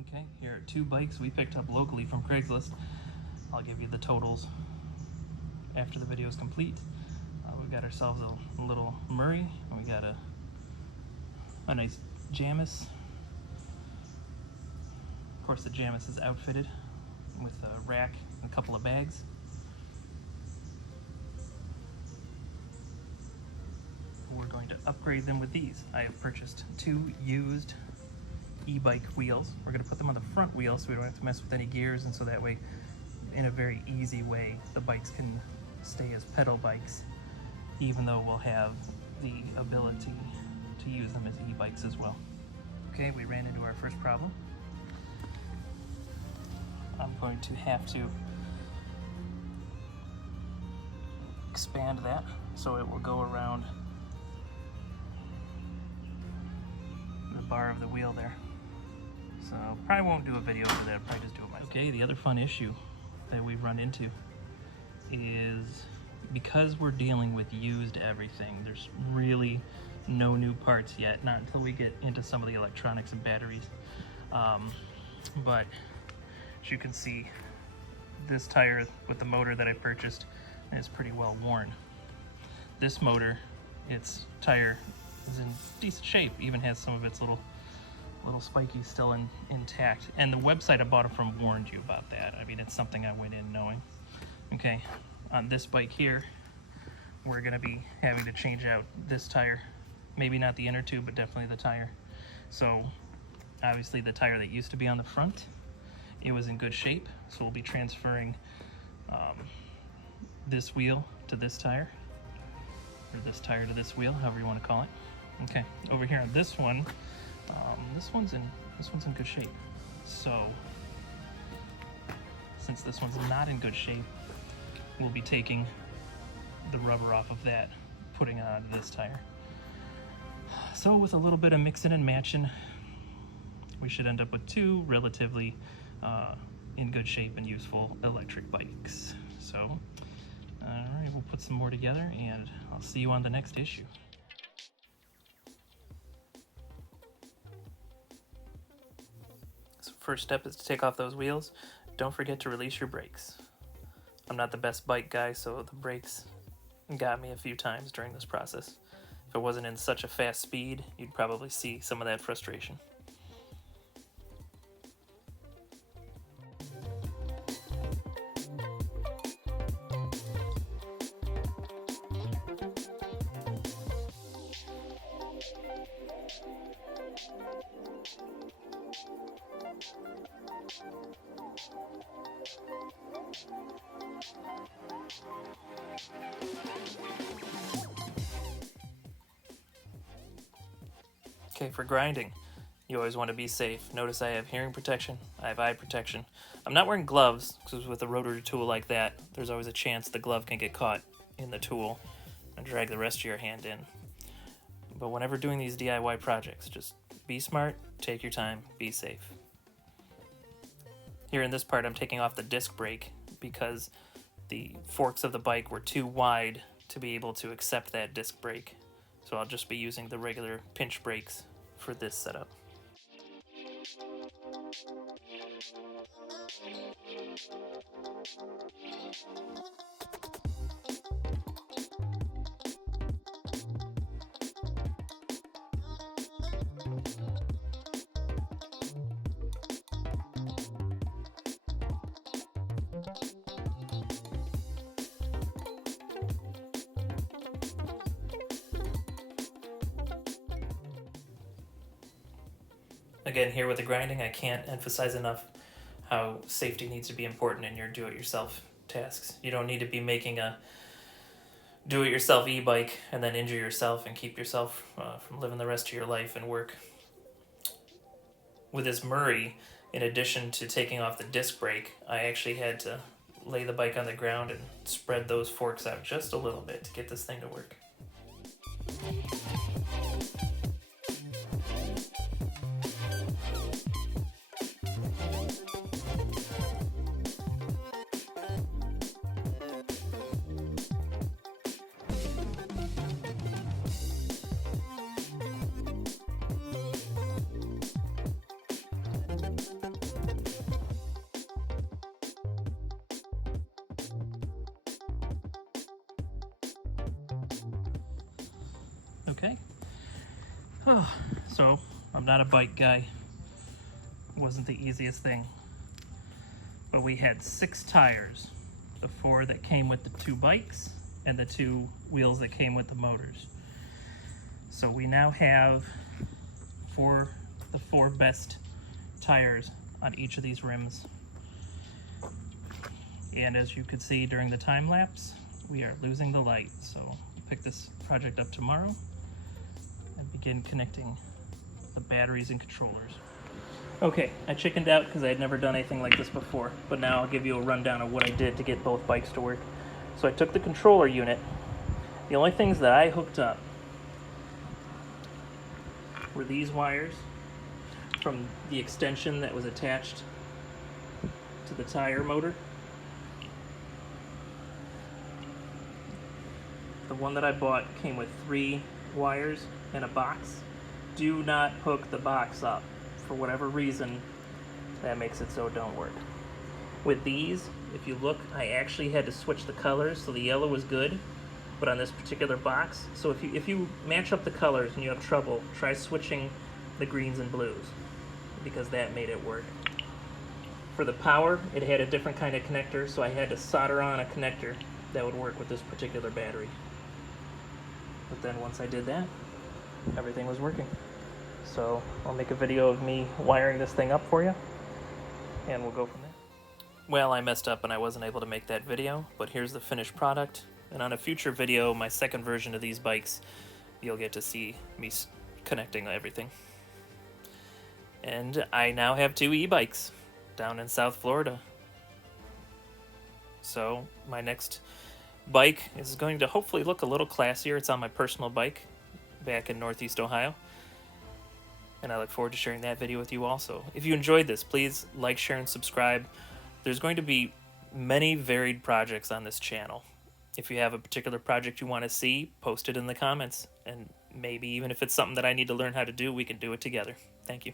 Okay, here are 2 bikes we picked up locally from Craigslist. I'll give you the totals after the video is complete. We've got ourselves a little Murray, and we got a nice Jamis. Of course, the Jamis is outfitted with a rack and a couple of bags. We're going to upgrade them with these. I have purchased 2 used e-bike wheels. We're going to put them on the front wheel so we don't have to mess with any gears, and so that way, in a very easy way, the bikes can stay as pedal bikes, even though we'll have the ability to use them as e-bikes as well. Okay, we ran into our first problem. I'm going to have to expand that so it will go around the bar of the wheel there. So probably won't do a video for that, probably just do it myself. Okay, the other fun issue that we've run into is because we're dealing with used everything, there's really no new parts yet, not until we get into some of the electronics and batteries. But as you can see, this tire with the motor that I purchased is pretty well worn. This motor, its tire is in decent shape, even has some of its little spikies still intact. And the website I bought it from warned you about that. I mean, it's something I went in knowing. Okay, on this bike here, we're gonna be having to change out this tire. Maybe not the inner tube, but definitely the tire. So obviously the tire that used to be on the front, it was in good shape. So we'll be transferring this wheel to this tire, or this tire to this wheel, however you want to call it. Okay, over here on this one, this one's in good shape. So since this one's not in good shape, we'll be taking the rubber off of that, putting on this tire. So with a little bit of mixing and matching, we should end up with 2 relatively in good shape and useful electric bikes. So, all right, we'll put some more together, and I'll see you on the next issue. So first step is to take off those wheels. Don't forget to release your brakes. I'm not the best bike guy, so the brakes got me a few times during this process. If it wasn't in such a fast speed, you'd probably see some of that frustration. Okay, for grinding, you always want to be safe. Notice I have hearing protection, I have eye protection. I'm not wearing gloves, because with a rotary tool like that, there's always a chance the glove can get caught in the tool and drag the rest of your hand in. But whenever doing these DIY projects, just be smart, take your time, be safe. Here in this part, I'm taking off the disc brake because the forks of the bike were too wide to be able to accept that disc brake. So I'll just be using the regular pinch brakes for this setup. Again, here with the grinding, I can't emphasize enough how safety needs to be important in your do-it-yourself tasks. You don't need to be making a do-it-yourself e-bike and then injure yourself and keep yourself from living the rest of your life and work. With this Murray, in addition to taking off the disc brake, I actually had to lay the bike on the ground and spread those forks out just a little bit to get this thing to work. Okay. Oh, so I'm not a bike guy. Wasn't the easiest thing. But we had 6 tires. The 4 that came with the 2 bikes and the 2 wheels that came with the motors. So we now have the 4 best tires on each of these rims. And as you could see during the time lapse, we are losing the light. So we'll pick this project up tomorrow and begin connecting the batteries and controllers. Okay, I chickened out because I had never done anything like this before, but now I'll give you a rundown of what I did to get both bikes to work. So I took the controller unit. The only things that I hooked up were these wires from the extension that was attached to the tire motor. The one that I bought came with 3 wires and a box. Do not hook the box up. For whatever reason, that makes it so it don't work. With these, if you look, I actually had to switch the colors, so the yellow was good, but on this particular box, so if you match up the colors and you have trouble, try switching the greens and blues, because that made it work. For the power, it had a different kind of connector, so I had to solder on a connector that would work with this particular battery. But then once I did that, everything was working. So I'll make a video of me wiring this thing up for you, and we'll go from there. Well, I messed up and I wasn't able to make that video, but here's the finished product. And on a future video, my second version of these bikes, you'll get to see me connecting everything. And I now have 2 e-bikes down in South Florida. So my next bike is going to hopefully look a little classier. It's on my personal bike back in Northeast Ohio. And I look forward to sharing that video with you also. If you enjoyed this, please like, share, and subscribe. There's going to be many varied projects on this channel. If you have a particular project you want to see, post it in the comments. And maybe even if it's something that I need to learn how to do, we can do it together. Thank you.